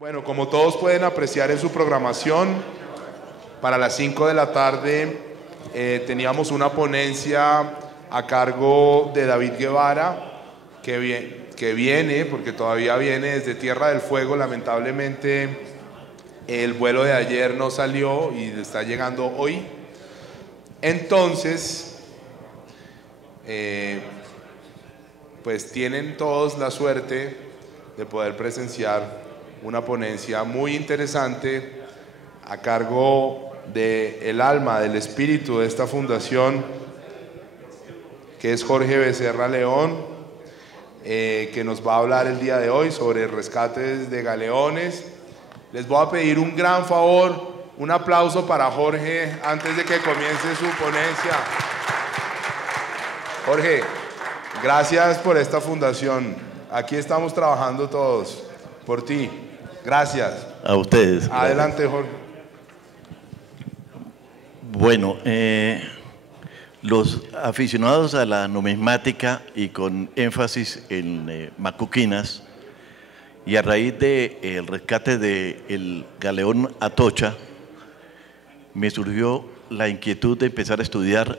Bueno, como todos pueden apreciar en su programación, para las 5 de la tarde teníamos una ponencia a cargo de David Guevara, que viene, porque todavía viene desde Tierra del Fuego. Lamentablemente el vuelo de ayer no salió y está llegando hoy. Entonces, pues tienen todos la suerte de poder presenciar una ponencia muy interesante a cargo del alma, del espíritu de esta fundación, que es Jorge Becerra León, que nos va a hablar el día de hoy sobre rescates de galeones. Les voy a pedir un gran favor, un aplauso para Jorge antes de que comience su ponencia. Jorge, gracias por esta fundación. Aquí estamos trabajando todos por ti. Gracias. A ustedes. Adelante, Jorge. Bueno, los aficionados a la numismática y con énfasis en macuquinas, y a raíz del rescate del galeón Atocha, me surgió la inquietud de empezar a estudiar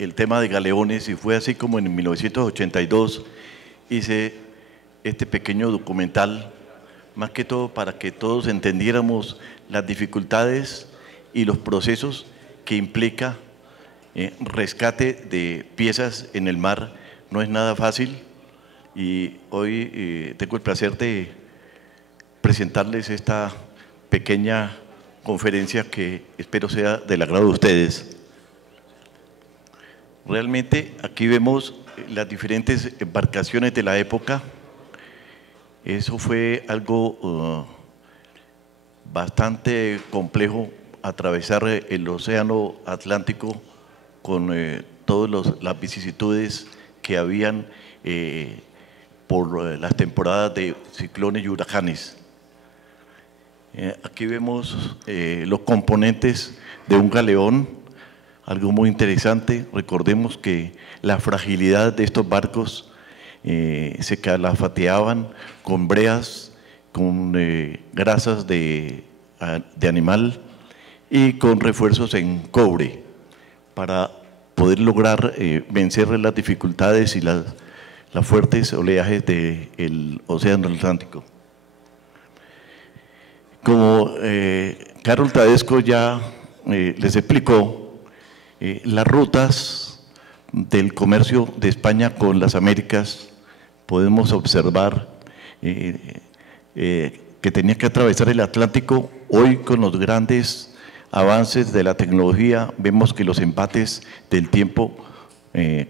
el tema de galeones, y fue así como en 1982 hice este pequeño documental, más que todo para que todos entendiéramos las dificultades y los procesos que implica rescate de piezas en el mar. No es nada fácil, y hoy tengo el placer de presentarles esta pequeña conferencia que espero sea del agrado de ustedes. Realmente aquí vemos las diferentes embarcaciones de la época. Eso fue algo bastante complejo, atravesar el océano Atlántico con todas las vicisitudes que habían por las temporadas de ciclones y huracanes. Aquí vemos los componentes de un galeón, algo muy interesante. Recordemos que la fragilidad de estos barcos se calafateaban con breas, con grasas de animal y con refuerzos en cobre para poder lograr vencer las dificultades y las fuertes oleajes del océano Atlántico. Como Carol Tadesco ya les explicó, las rutas del comercio de España con las Américas, podemos observar que tenía que atravesar el Atlántico. Hoy, con los grandes avances de la tecnología, vemos que los embates del tiempo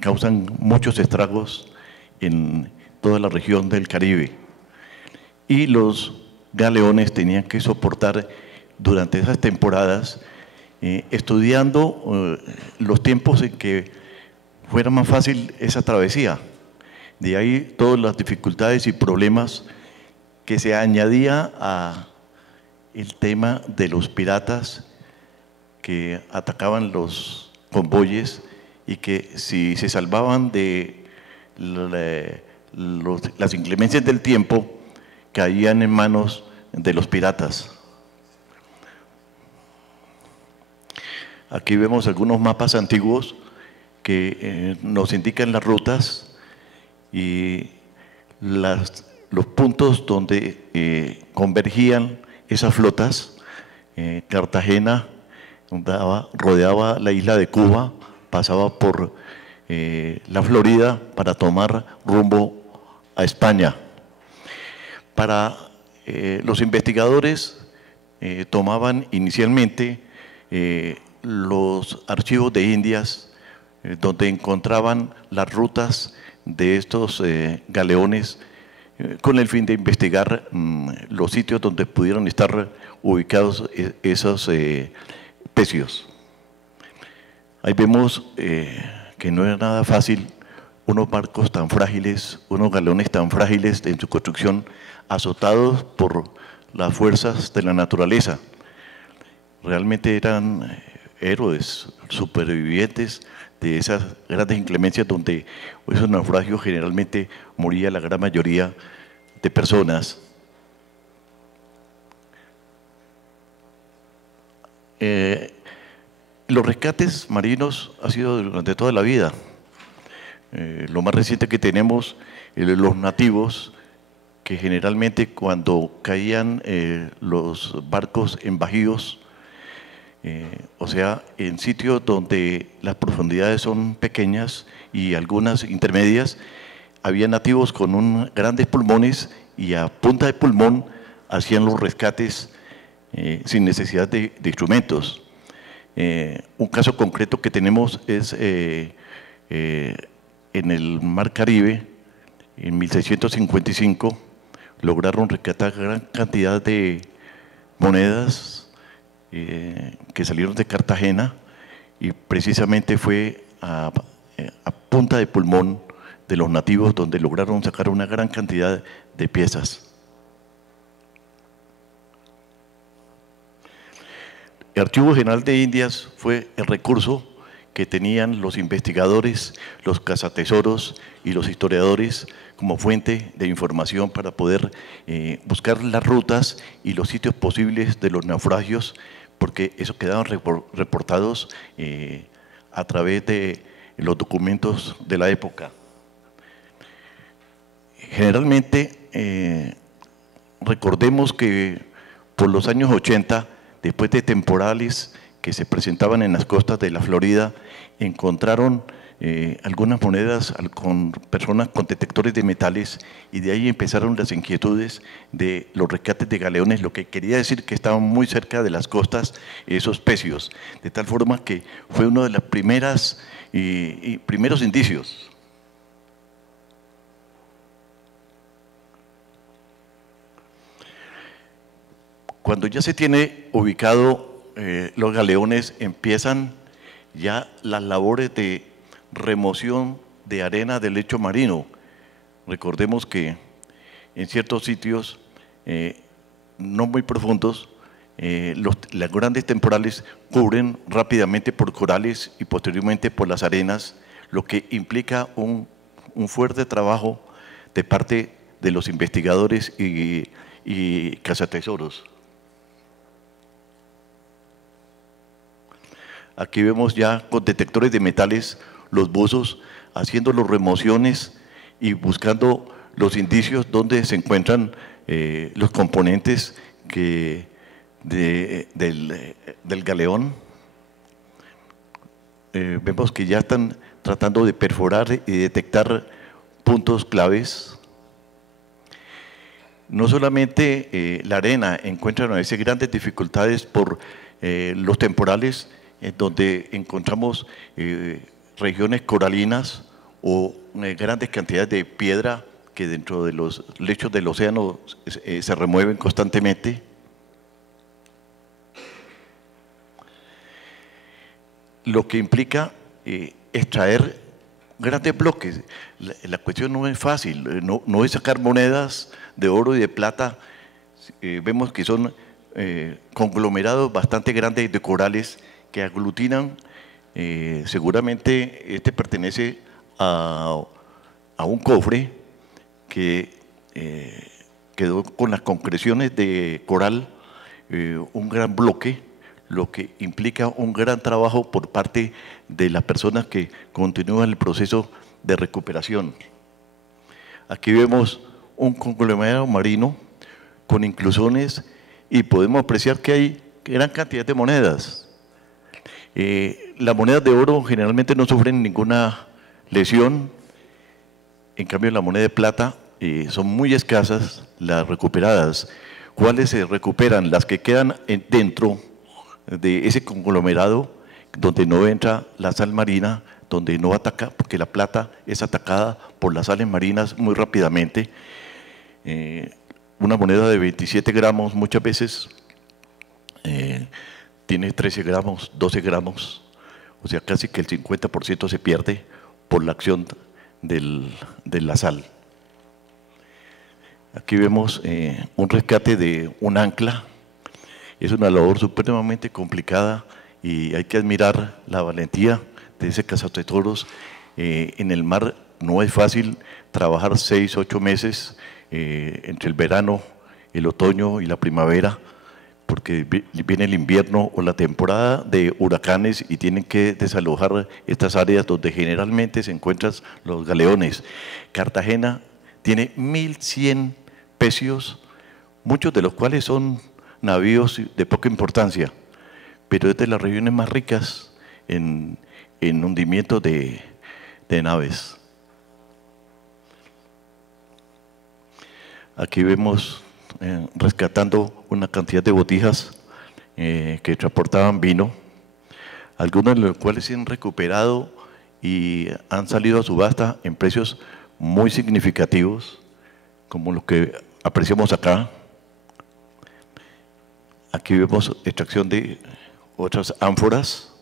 causan muchos estragos en toda la región del Caribe, y los galeones tenían que soportar durante esas temporadas, estudiando los tiempos en que fuera más fácil esa travesía. De ahí todas las dificultades y problemas que se añadía a el tema de los piratas que atacaban los convoyes, y que si se salvaban de las inclemencias del tiempo, caían en manos de los piratas. Aquí vemos algunos mapas antiguos que nos indican las rutas y los puntos donde convergían esas flotas. Cartagena rodeaba la isla de Cuba, pasaba por la Florida para tomar rumbo a España. Para los investigadores tomaban inicialmente los archivos de Indias, donde encontraban las rutas de estos galeones, con el fin de investigar los sitios donde pudieran estar ubicados esos pecios. Ahí vemos que no era nada fácil unos barcos tan frágiles, unos galeones tan frágiles en su construcción, azotados por las fuerzas de la naturaleza. Realmente eran héroes, supervivientes de esas grandes inclemencias donde esos naufragios generalmente moría la gran mayoría de personas. Los rescates marinos ha sido durante toda la vida. Lo más reciente que tenemos, los nativos, que generalmente cuando caían los barcos en bajíos, o sea, en sitios donde las profundidades son pequeñas y algunas intermedias, había nativos con grandes pulmones y a punta de pulmón hacían los rescates sin necesidad de instrumentos. Un caso concreto que tenemos es en el Mar Caribe, en 1655, lograron rescatar gran cantidad de monedas que salieron de Cartagena y precisamente fue a punta de pulmón de los nativos donde lograron sacar una gran cantidad de piezas. El Archivo General de Indias fue el recurso que tenían los investigadores, los cazatesoros y los historiadores como fuente de información para poder buscar las rutas y los sitios posibles de los naufragios, porque eso quedaban reportados a través de los documentos de la época. Generalmente, recordemos que por los años 80, después de temporales que se presentaban en las costas de la Florida, encontraron algunas monedas con personas con detectores de metales y de ahí empezaron las inquietudes de los rescates de galeones, lo que quería decir que estaban muy cerca de las costas esos pecios, de tal forma que fue uno de los primeros indicios. Cuando ya se tiene ubicado los galeones, empiezan ya las labores de remoción de arena del lecho marino. Recordemos que en ciertos sitios no muy profundos, las grandes temporales cubren rápidamente por corales y posteriormente por las arenas, lo que implica un fuerte trabajo de parte de los investigadores y cazatesoros. Aquí vemos ya con detectores de metales los buzos haciendo las remociones y buscando los indicios donde se encuentran los componentes del galeón. Vemos que ya están tratando de perforar y detectar puntos claves. No solamente la arena encuentra a veces grandes dificultades por los temporales, donde encontramos regiones coralinas o grandes cantidades de piedra que dentro de los lechos del océano se remueven constantemente. Lo que implica extraer grandes bloques. La cuestión no es fácil, no es sacar monedas de oro y de plata. Vemos que son conglomerados bastante grandes de corales que aglutinan. Seguramente este pertenece a un cofre que quedó con las concreciones de coral, un gran bloque, lo que implica un gran trabajo por parte de las personas que continúan el proceso de recuperación. Aquí vemos un conglomerado marino con inclusiones y podemos apreciar que hay gran cantidad de monedas. Las monedas de oro generalmente no sufren ninguna lesión, en cambio la moneda de plata son muy escasas las recuperadas. ¿Cuáles se recuperan? Las que quedan dentro de ese conglomerado donde no entra la sal marina, donde no ataca, porque la plata es atacada por las sales marinas muy rápidamente. Una moneda de 27 gramos muchas veces tiene 13 gramos, 12 gramos, o sea, casi que el 50% se pierde por la acción de la sal. Aquí vemos un rescate de un ancla. Es una labor supremamente complicada y hay que admirar la valentía de ese cazatesoros. En el mar no es fácil trabajar 6, 8 meses entre el verano, el otoño y la primavera porque viene el invierno o la temporada de huracanes y tienen que desalojar estas áreas donde generalmente se encuentran los galeones. Cartagena tiene 1.100 pecios, muchos de los cuales son navíos de poca importancia, pero es de las regiones más ricas en hundimiento de naves. Aquí vemos rescatando una cantidad de botijas que transportaban vino, algunas de las cuales se han recuperado y han salido a subasta en precios muy significativos, como los que apreciamos acá. Aquí vemos extracción de otras ánforas.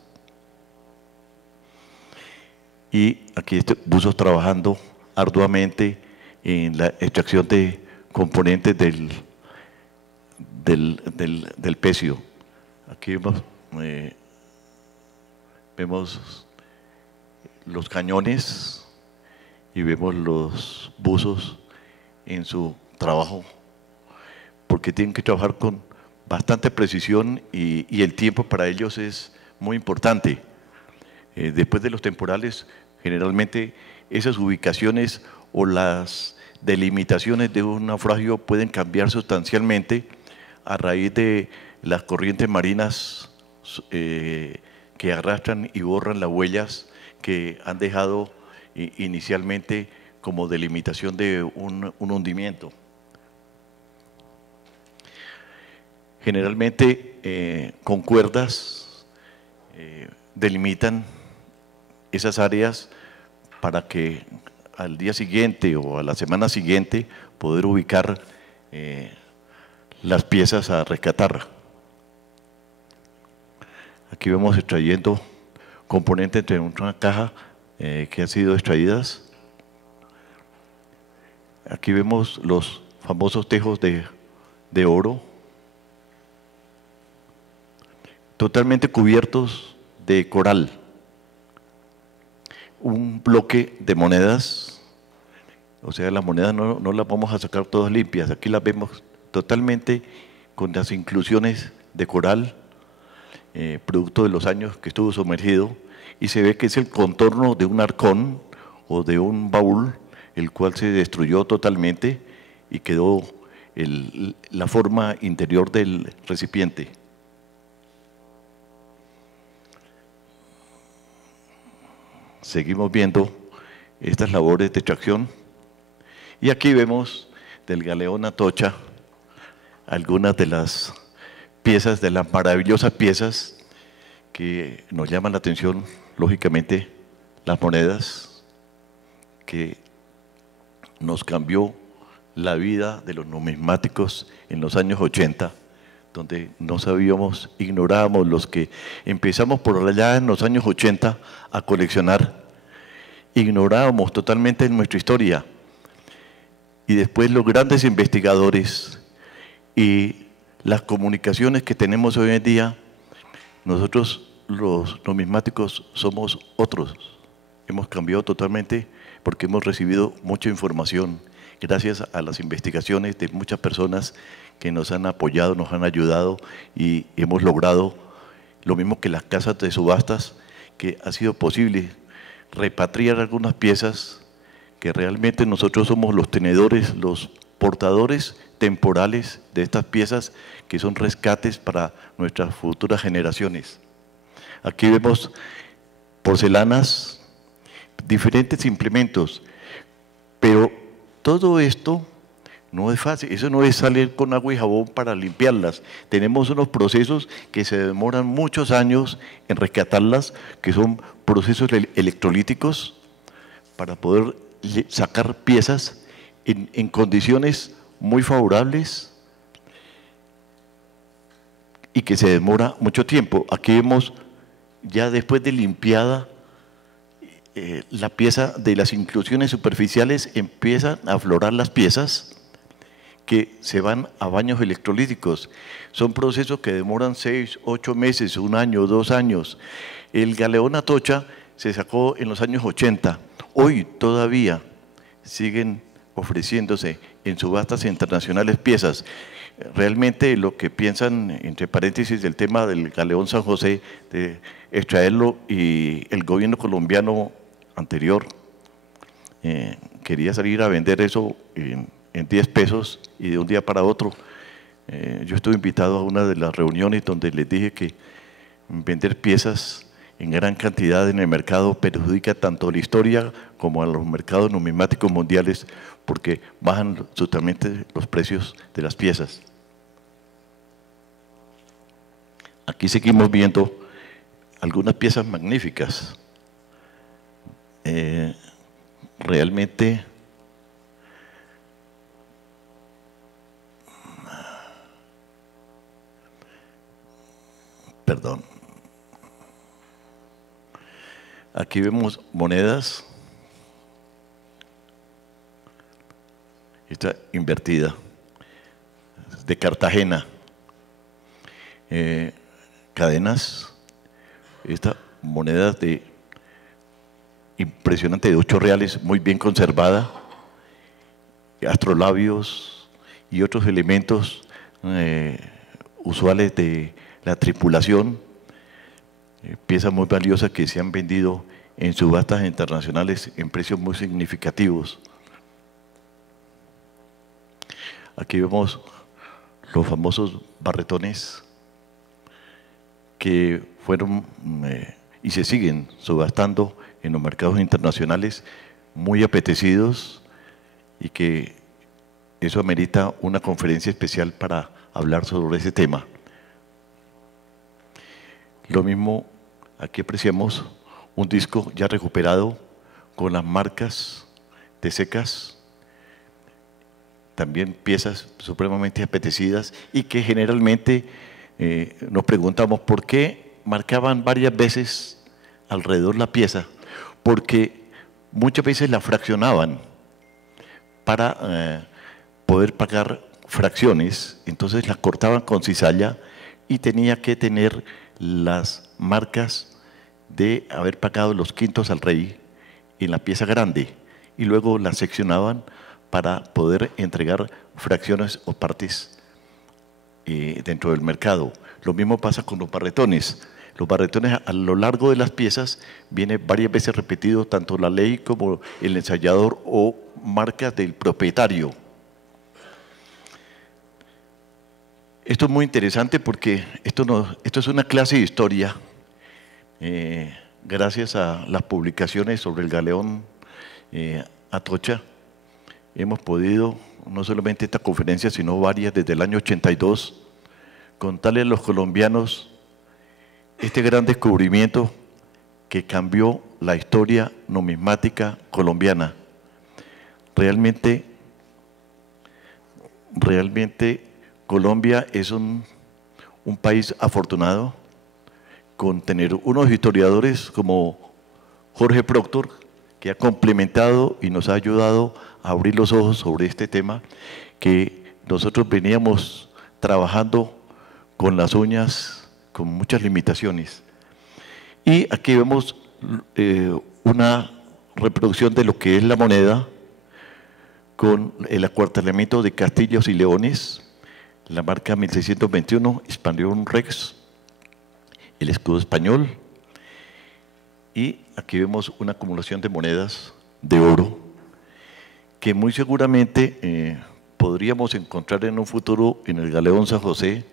Y aquí buzos trabajando arduamente en la extracción de componentes del pecio. Aquí vemos los cañones y vemos los buzos en su trabajo, porque tienen que trabajar con bastante precisión y el tiempo para ellos es muy importante. Después de los temporales, generalmente esas ubicaciones o las delimitaciones de un naufragio pueden cambiar sustancialmente a raíz de las corrientes marinas que arrastran y borran las huellas que han dejado inicialmente como delimitación de un hundimiento. Generalmente con cuerdas delimitan esas áreas para que al día siguiente o a la semana siguiente poder ubicar las piezas a rescatar. Aquí vemos extrayendo componentes de una caja que han sido extraídas. Aquí vemos los famosos tejos de oro, totalmente cubiertos de coral. Un bloque de monedas, o sea, las monedas no las vamos a sacar todas limpias, aquí las vemos totalmente con las inclusiones de coral, producto de los años que estuvo sumergido, y se ve que es el contorno de un arcón o de un baúl, el cual se destruyó totalmente y quedó la forma interior del recipiente. Seguimos viendo estas labores de extracción y aquí vemos del galeón Atocha algunas de las piezas, de las maravillosas piezas que nos llaman la atención, lógicamente, las monedas, que nos cambió la vida de los numismáticos en los años 80, donde no sabíamos, ignorábamos los que empezamos por allá en los años 80 a coleccionar, ignorábamos totalmente nuestra historia. Y después los grandes investigadores y las comunicaciones que tenemos hoy en día, nosotros los numismáticos somos otros. Hemos cambiado totalmente porque hemos recibido mucha información gracias a las investigaciones de muchas personas que nos han apoyado, nos han ayudado y hemos logrado lo mismo que las casas de subastas, que ha sido posible repatriar algunas piezas que realmente nosotros somos los tenedores, los portadores temporales de estas piezas que son rescates para nuestras futuras generaciones. Aquí vemos porcelanas, diferentes implementos, pero todo esto no es fácil, eso no es salir con agua y jabón para limpiarlas. Tenemos unos procesos que se demoran muchos años en rescatarlas, que son procesos electrolíticos para poder sacar piezas en condiciones muy favorables y que se demora mucho tiempo. Aquí vemos ya después de limpiada la pieza de las inclusiones superficiales, empiezan a aflorar las piezas que se van a baños electrolíticos. Son procesos que demoran 6, 8 meses, 1 año, 2 años. El galeón Atocha se sacó en los años 80. Hoy todavía siguen ofreciéndose en subastas internacionales piezas. realmente lo que piensan, entre paréntesis, del tema del galeón San José, de extraerlo, y el gobierno colombiano anterior quería salir a vender eso en 10 pesos y de un día para otro. Yo estuve invitado a una de las reuniones donde les dije que vender piezas en gran cantidad en el mercado perjudica tanto a la historia como a los mercados numismáticos mundiales, porque bajan sustancialmente los precios de las piezas. Aquí seguimos viendo algunas piezas magníficas. Realmente perdón. Aquí vemos monedas. Está invertida. De Cartagena. Cadenas. Esta moneda de impresionante de 8 reales, muy bien conservada. Astrolabios y otros elementos usuales de la tripulación, piezas muy valiosas que se han vendido en subastas internacionales en precios muy significativos. Aquí vemos los famosos barretones que fueron y se siguen subastando en los mercados internacionales, muy apetecidos, y que eso amerita una conferencia especial para hablar sobre ese tema. Lo mismo, aquí apreciamos un disco ya recuperado con las marcas de secas, también piezas supremamente apetecidas, y que generalmente nos preguntamos por qué marcaban varias veces alrededor la pieza, porque muchas veces la fraccionaban para poder pagar fracciones, entonces las cortaban con cizalla y tenía que tener las marcas de haber pagado los quintos al rey en la pieza grande, y luego las seccionaban para poder entregar fracciones o partes dentro del mercado. Lo mismo pasa con los barretones. Los barretones a lo largo de las piezas viene varias veces repetido tanto la ley como el ensayador o marcas del propietario. Esto es muy interesante porque esto es una clase de historia. Gracias a las publicaciones sobre el galeón Atocha, hemos podido, no solamente esta conferencia, sino varias desde el año 82, contarle a los colombianos este gran descubrimiento que cambió la historia numismática colombiana. Realmente Colombia es un país afortunado con tener unos historiadores como Jorge Proctor, que ha complementado y nos ha ayudado a abrir los ojos sobre este tema que nosotros veníamos trabajando con las uñas, con muchas limitaciones. Y aquí vemos una reproducción de lo que es la moneda con el acuartelamiento de castillos y leones, la marca 1621, Hispanium Rex, el escudo español, y aquí vemos una acumulación de monedas de oro que muy seguramente podríamos encontrar en un futuro en el galeón San José.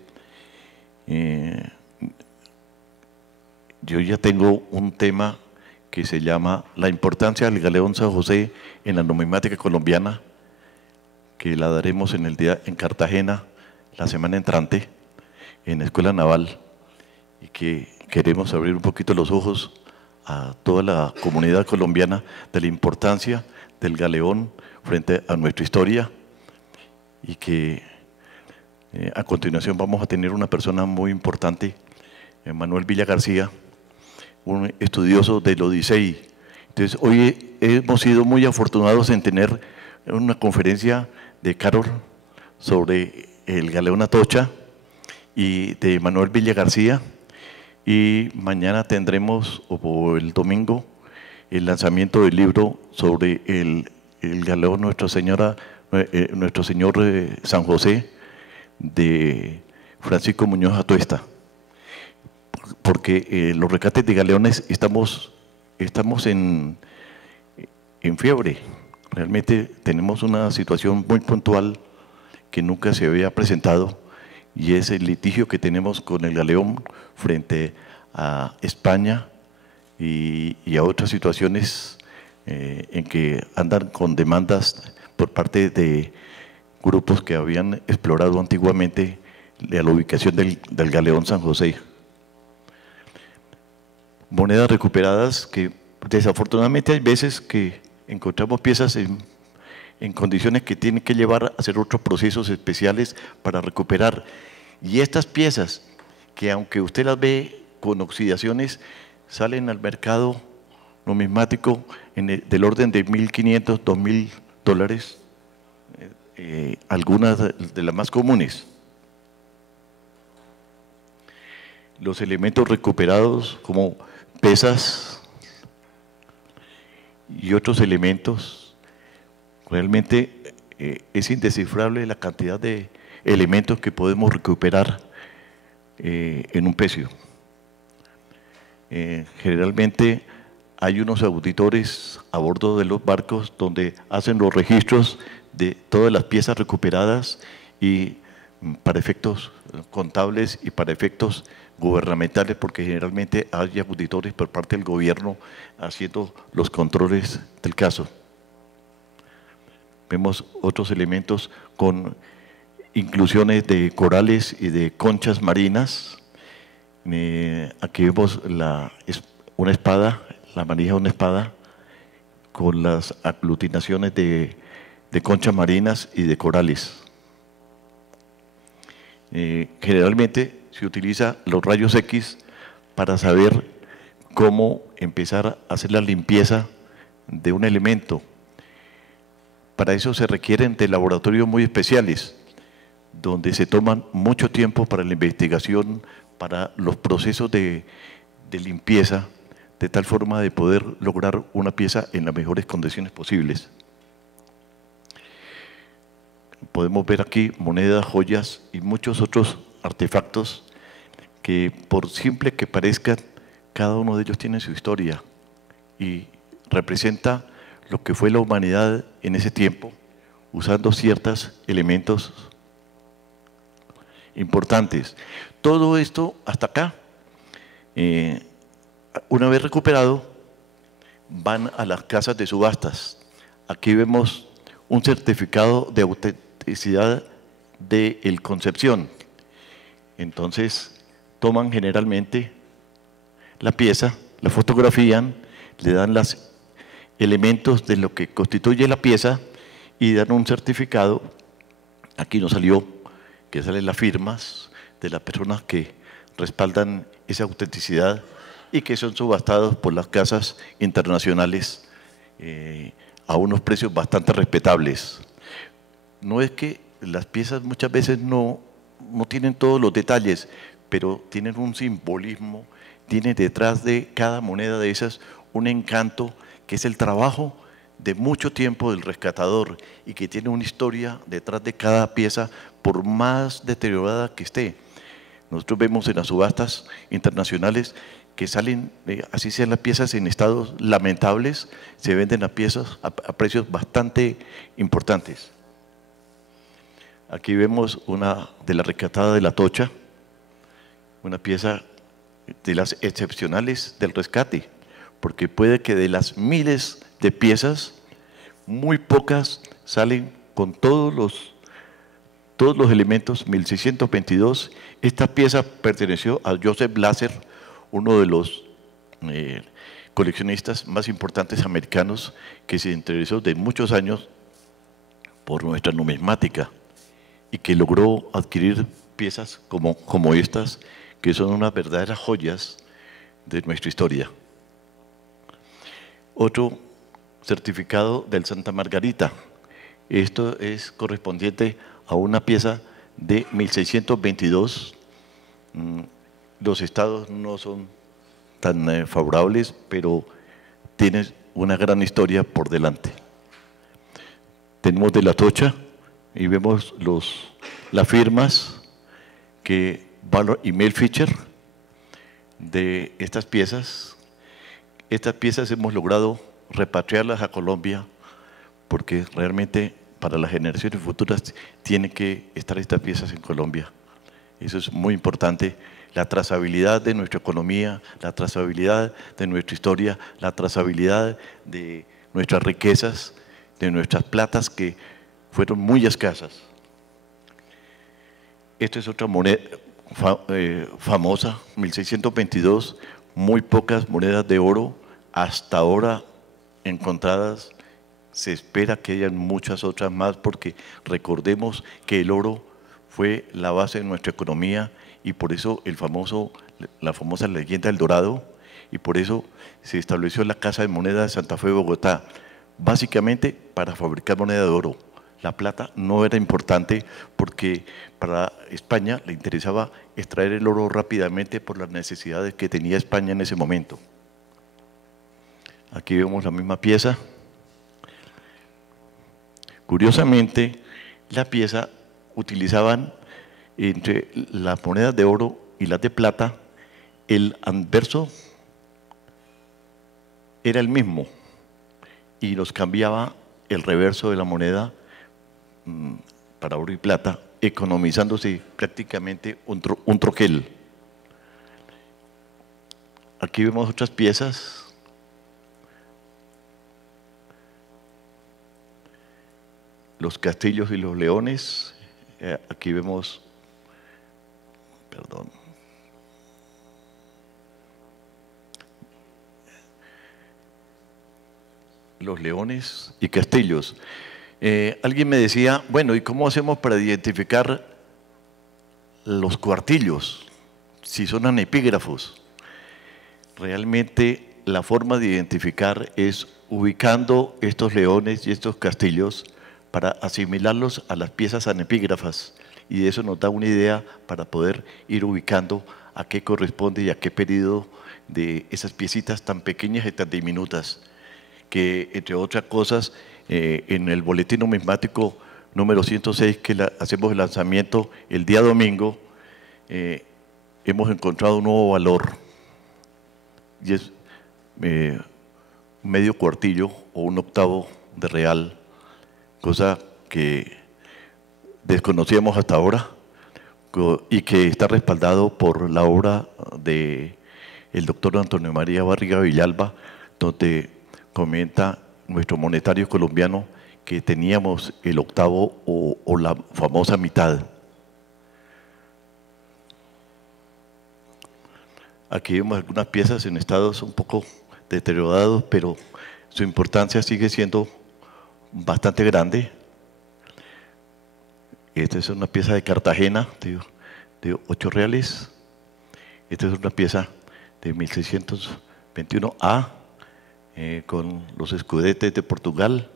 Yo ya tengo un tema que se llama la importancia del galeón San José en la numismática colombiana, que la daremos en Cartagena la semana entrante en la Escuela Naval, y que queremos abrir un poquito los ojos a toda la comunidad colombiana de la importancia del galeón frente a nuestra historia, y que a continuación vamos a tener una persona muy importante, Manuel Villa García, un estudioso del Odisei. Entonces hoy hemos sido muy afortunados en tener una conferencia de Carol sobre el galeón Atocha y de Manuel Villa García, y mañana tendremos, o el domingo, el lanzamiento del libro sobre el galeón Nuestro Señor San José de Francisco Muñoz Atuesta, porque los rescates de galeones estamos en fiebre. Realmente tenemos una situación muy puntual que nunca se había presentado, y es el litigio que tenemos con el galeón frente a España y a otras situaciones en que andan con demandas por parte de grupos que habían explorado antiguamente la ubicación del galeón San José. Monedas recuperadas que desafortunadamente hay veces que encontramos piezas en condiciones que tienen que llevar a hacer otros procesos especiales para recuperar. Y estas piezas, que aunque usted las ve con oxidaciones, salen al mercado numismático del orden de $1.500, $2.000, algunas de las más comunes. Los elementos recuperados como pesas y otros elementos, realmente es indescifrable la cantidad de elementos que podemos recuperar en un pecio. Generalmente hay unos auditores a bordo de los barcos donde hacen los registros de todas las piezas recuperadas, y para efectos contables y para efectos gubernamentales, porque generalmente hay auditores por parte del gobierno haciendo los controles del caso. Vemos otros elementos con inclusiones de corales y de conchas marinas. Aquí vemos una espada, la manija de una espada, con las aglutinaciones de conchas marinas y de corales. Generalmente se utiliza los rayos X para saber cómo empezar a hacer la limpieza de un elemento. Para eso se requieren de laboratorios muy especiales, donde se toman mucho tiempo para la investigación, para los procesos de limpieza, de tal forma de poder lograr una pieza en las mejores condiciones posibles. Podemos ver aquí monedas, joyas y muchos otros artefactos que, por simple que parezcan, cada uno de ellos tiene su historia y representa lo que fue la humanidad en ese tiempo, usando ciertos elementos importantes. Todo esto hasta acá, una vez recuperado, van a las casas de subastas. Aquí vemos un certificado de autenticidad de El Concepción. Entonces, toman generalmente la pieza, la fotografían, le dan los elementos de lo que constituye la pieza y dan un certificado. Aquí nos salió que salen las firmas de las personas que respaldan esa autenticidad y que son subastados por las casas internacionales a unos precios bastante respetables. No es que las piezas muchas veces no tienen todos los detalles, pero tienen un simbolismo, tiene detrás de cada moneda de esas un encanto que es el trabajo de mucho tiempo del rescatador y que tiene una historia detrás de cada pieza, por más deteriorada que esté. Nosotros vemos en las subastas internacionales que salen, así sean las piezas en estados lamentables, se venden las piezas a precios bastante importantes. Aquí vemos una de la rescatada de La Tocha, una pieza de las excepcionales del rescate, porque puede que de las miles de piezas, muy pocas salen con todos los elementos. 1622, esta pieza perteneció a Joseph Lasser, uno de los coleccionistas más importantes americanos que se interesó de muchos años por nuestra numismática y que logró adquirir piezas como estas, que son unas verdaderas joyas de nuestra historia. Otro certificado del Santa Margarita. Esto es correspondiente a una pieza de 1622. Los estados no son tan favorables, pero tiene una gran historia por delante. Tenemos de La Tocha y vemos las firmas que Valor y Mail Fisher de estas piezas. Estas piezas hemos logrado repatriarlas a Colombia porque realmente para las generaciones futuras tienen que estar estas piezas en Colombia. Eso es muy importante. La trazabilidad de nuestra economía, la trazabilidad de nuestra historia, la trazabilidad de nuestras riquezas, de nuestras platas que fueron muy escasas. Esta es otra moneda famosa, 1622, muy pocas monedas de oro hasta ahora encontradas. Se espera que hayan muchas otras más porque recordemos que el oro fue la base de nuestra economía y por eso la famosa leyenda del Dorado, y por eso se estableció la Casa de Moneda de Santa Fe, Bogotá, básicamente para fabricar moneda de oro. La plata no era importante porque para España le interesaba extraer el oro rápidamente por las necesidades que tenía España en ese momento. Aquí vemos la misma pieza. Curiosamente, la pieza utilizaban entre las monedas de oro y las de plata, el anverso era el mismo y los cambiaba el reverso de la moneda para oro y plata, economizándose prácticamente un troquel. Aquí vemos otras piezas. Los castillos y los leones. Aquí vemos, perdón, los leones y castillos. Alguien me decía, bueno, ¿y cómo hacemos para identificar los cuartillos? Si son anepígrafos. Realmente la forma de identificar es ubicando estos leones y estos castillos para asimilarlos a las piezas anepígrafas, y eso nos da una idea para poder ir ubicando a qué corresponde y a qué periodo de esas piecitas tan pequeñas y tan diminutas, que entre otras cosas en el boletín numismático número 106 que hacemos el lanzamiento el día domingo, hemos encontrado un nuevo valor y es medio cuartillo o un octavo de real, cosa que desconocíamos hasta ahora y que está respaldado por la obra del doctor Antonio María Barriga Villalba, donde comenta nuestro monetario colombiano que teníamos el octavo o la famosa mitad. Aquí vemos algunas piezas en estados un poco deteriorados, pero su importancia sigue siendo bastante grande. Esta es una pieza de Cartagena de 8 reales. Esta es una pieza de 1621A con los escudetes de Portugal,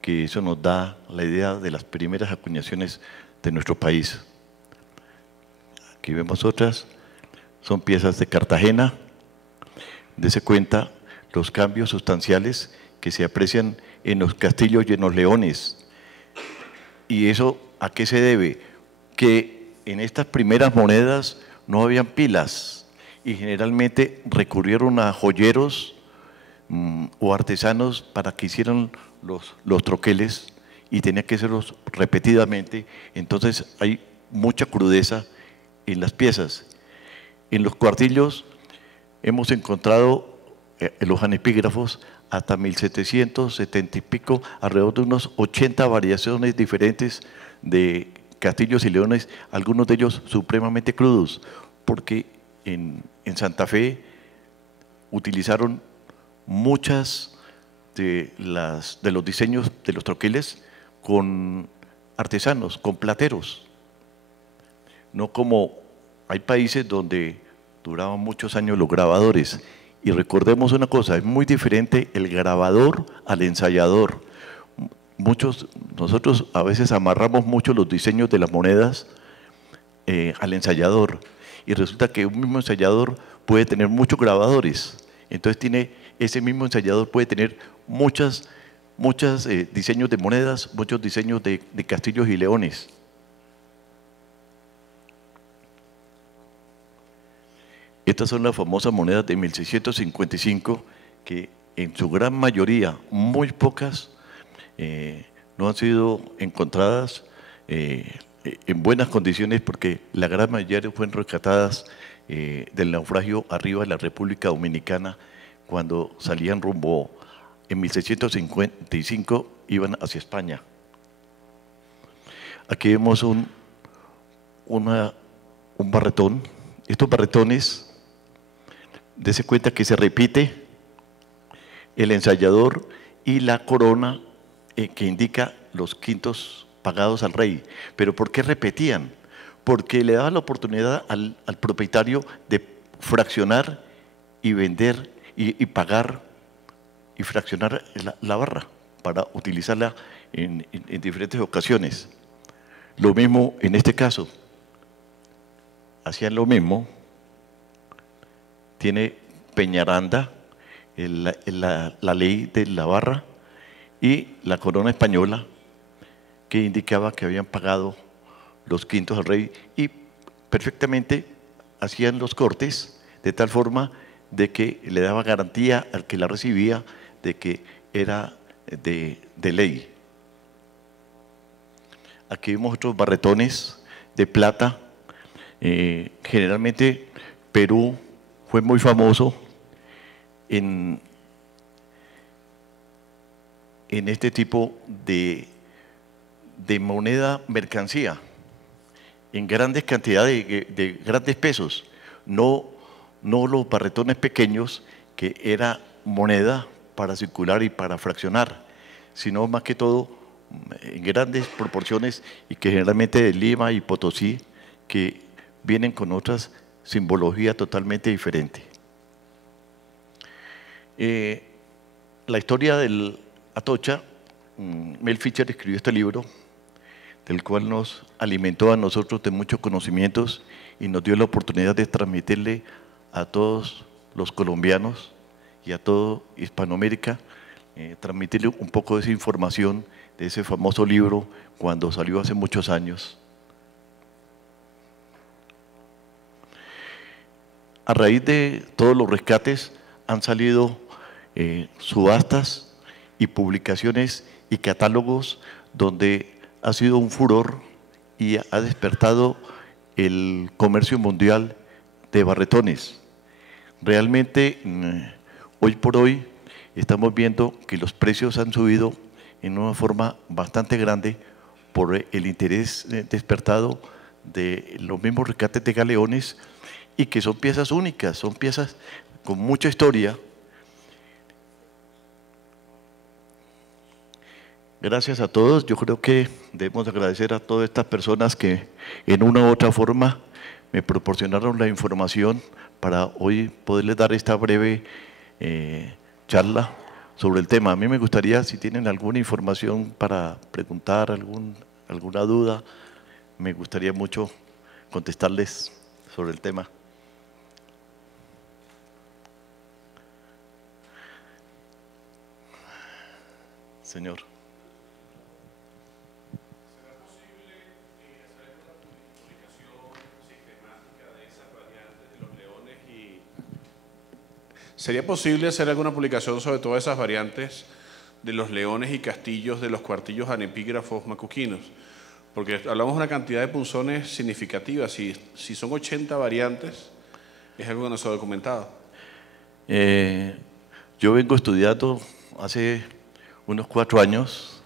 que eso nos da la idea de las primeras acuñaciones de nuestro país. Aquí vemos otras, son piezas de Cartagena. Dese cuenta los cambios sustanciales que se aprecian en los castillos y en los leones. ¿Y eso a qué se debe? Que en estas primeras monedas no habían pilas y generalmente recurrieron a joyeros o artesanos para que hicieran los troqueles y tenía que hacerlos repetidamente. Entonces hay mucha crudeza en las piezas. En los cuartillos hemos encontrado los anepígrafos hasta 1770 y pico, alrededor de unos 80 variaciones diferentes de castillos y leones, algunos de ellos supremamente crudos, porque en Santa Fe utilizaron muchas de los diseños de los troqueles con artesanos, con plateros. No como hay países donde duraban muchos años los grabadores. Y recordemos una cosa, es muy diferente el grabador al ensayador. Nosotros a veces amarramos mucho los diseños de las monedas al ensayador. Y resulta que un mismo ensayador puede tener muchos grabadores. Entonces ese mismo ensayador puede tener muchos diseños de monedas, muchos diseños de castillos y leones. Estas son las famosas monedas de 1655 que en su gran mayoría, muy pocas, no han sido encontradas en buenas condiciones porque la gran mayoría fueron rescatadas del naufragio arriba de la República Dominicana cuando salían rumbo en 1655, iban hacia España. Aquí vemos un barretón. Estos barretones, dése cuenta que se repite el ensayador y la corona que indica los quintos pagados al rey. ¿Pero por qué repetían? Porque le daba la oportunidad al propietario de fraccionar y vender y pagar y fraccionar la barra para utilizarla en diferentes ocasiones. Lo mismo en este caso. Hacían lo mismo. Tiene Peñaranda, la ley de la barra, y la corona española, que indicaba que habían pagado los quintos al rey, y perfectamente hacían los cortes de tal forma de que le daba garantía al que la recibía de que era de ley. Aquí vemos otros barretones de plata. Generalmente Perú fue muy famoso en este tipo de moneda mercancía, en grandes cantidades, de grandes pesos, no los barretones pequeños, que era moneda para circular y para fraccionar, sino más que todo en grandes proporciones y que generalmente de Lima y Potosí, que vienen con otras simbología totalmente diferente. La historia del Atocha, Mel Fisher escribió este libro, del cual nos alimentó a nosotros de muchos conocimientos y nos dio la oportunidad de transmitirle a todos los colombianos y a toda Hispanoamérica, transmitirle un poco de esa información de ese famoso libro cuando salió hace muchos años. A raíz de todos los rescates han salido subastas y publicaciones y catálogos donde ha sido un furor y ha despertado el comercio mundial de barretones. Realmente, hoy por hoy, estamos viendo que los precios han subido en una forma bastante grande por el interés despertado de los mismos rescates de galeones, y que son piezas únicas, son piezas con mucha historia. Gracias a todos. Yo creo que debemos agradecer a todas estas personas que en una u otra forma me proporcionaron la información para hoy poderles dar esta breve charla sobre el tema. A mí me gustaría, si tienen alguna información para preguntar, alguna duda, me gustaría mucho contestarles sobre el tema. Señor. ¿Será posible hacer una publicación sistemática de esas variantes de los leones y sería posible hacer alguna publicación sobre todas esas variantes de los leones y castillos de los cuartillos anepígrafos macuquinos? Porque hablamos de una cantidad de punzones significativas. Si son 80 variantes, es algo que no se ha documentado. Yo vengo estudiando hace unos 4 años,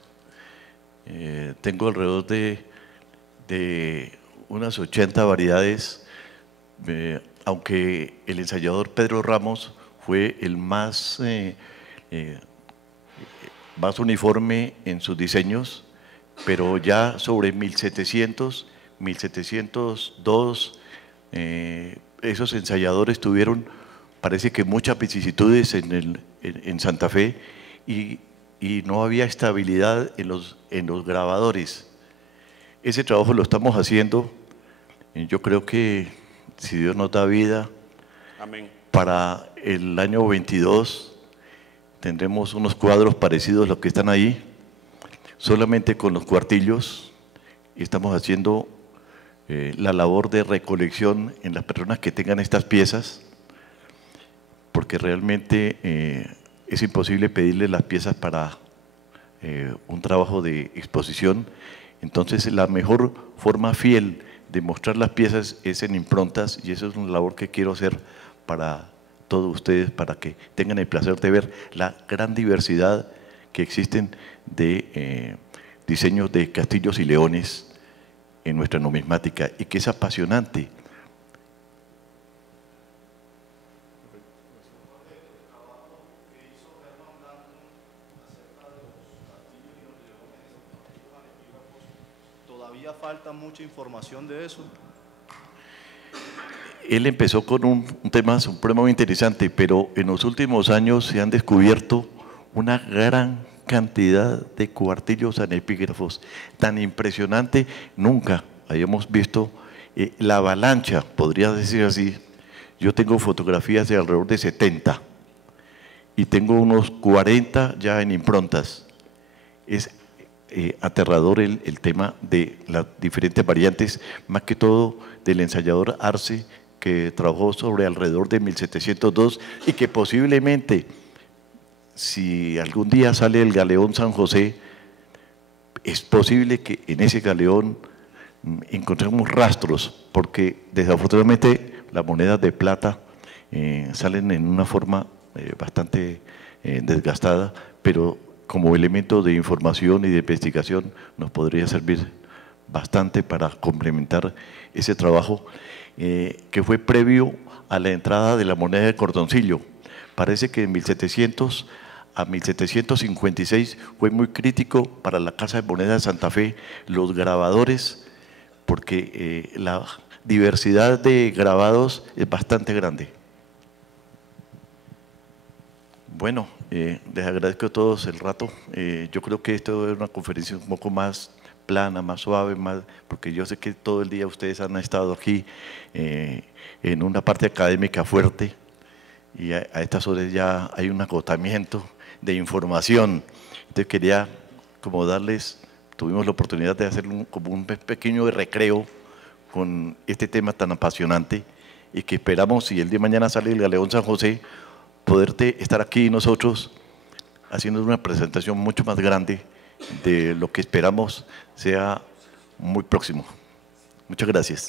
tengo alrededor de unas 80 variedades, aunque el ensayador Pedro Ramos fue el más uniforme en sus diseños, pero ya sobre 1700, 1702, esos ensayadores tuvieron, parece que muchas vicisitudes en Santa Fe, y no había estabilidad en los grabadores. Ese trabajo lo estamos haciendo. Yo creo que si Dios nos da vida, Amén, para el año 22 tendremos unos cuadros parecidos a los que están ahí, solamente con los cuartillos, y estamos haciendo la labor de recolección en las personas que tengan estas piezas. porque realmente es imposible pedirle las piezas para un trabajo de exposición. Entonces, la mejor forma fiel de mostrar las piezas es en improntas, y eso es una labor que quiero hacer para todos ustedes, para que tengan el placer de ver la gran diversidad que existen de diseños de castillos y leones en nuestra numismática, y que es apasionante. ¿Todavía falta mucha información de eso? Él empezó con un tema supremamente interesante, pero en los últimos años se han descubierto una gran cantidad de cuartillos anepígrafos tan impresionante. Nunca habíamos visto la avalancha, podría decir así. Yo tengo fotografías de alrededor de 70 y tengo unos 40 ya en improntas. Es aterrador el tema de las diferentes variantes, más que todo del ensayador Arce, que trabajó sobre alrededor de 1702 y que posiblemente, si algún día sale el galeón San José, es posible que en ese galeón encontremos rastros, porque desafortunadamente las monedas de plata salen en una forma bastante desgastada, pero como elemento de información y de investigación nos podría servir bastante para complementar ese trabajo que fue previo a la entrada de la moneda de cordoncillo. Parece que en 1700 a 1756 fue muy crítico para la Casa de Moneda de Santa Fe, los grabadores, porque la diversidad de grabados es bastante grande. Bueno, les agradezco a todos el rato. Yo creo que esto es una conferencia un poco más plana, más suave, porque yo sé que todo el día ustedes han estado aquí en una parte académica fuerte, y a estas horas ya hay un agotamiento de información. Entonces quería como tuvimos la oportunidad de hacer como un pequeño recreo con este tema tan apasionante, y que esperamos, si el día de mañana sale el galeón San José, poderte estar aquí nosotros haciendo una presentación mucho más grande de lo que esperamos sea muy próximo. Muchas gracias.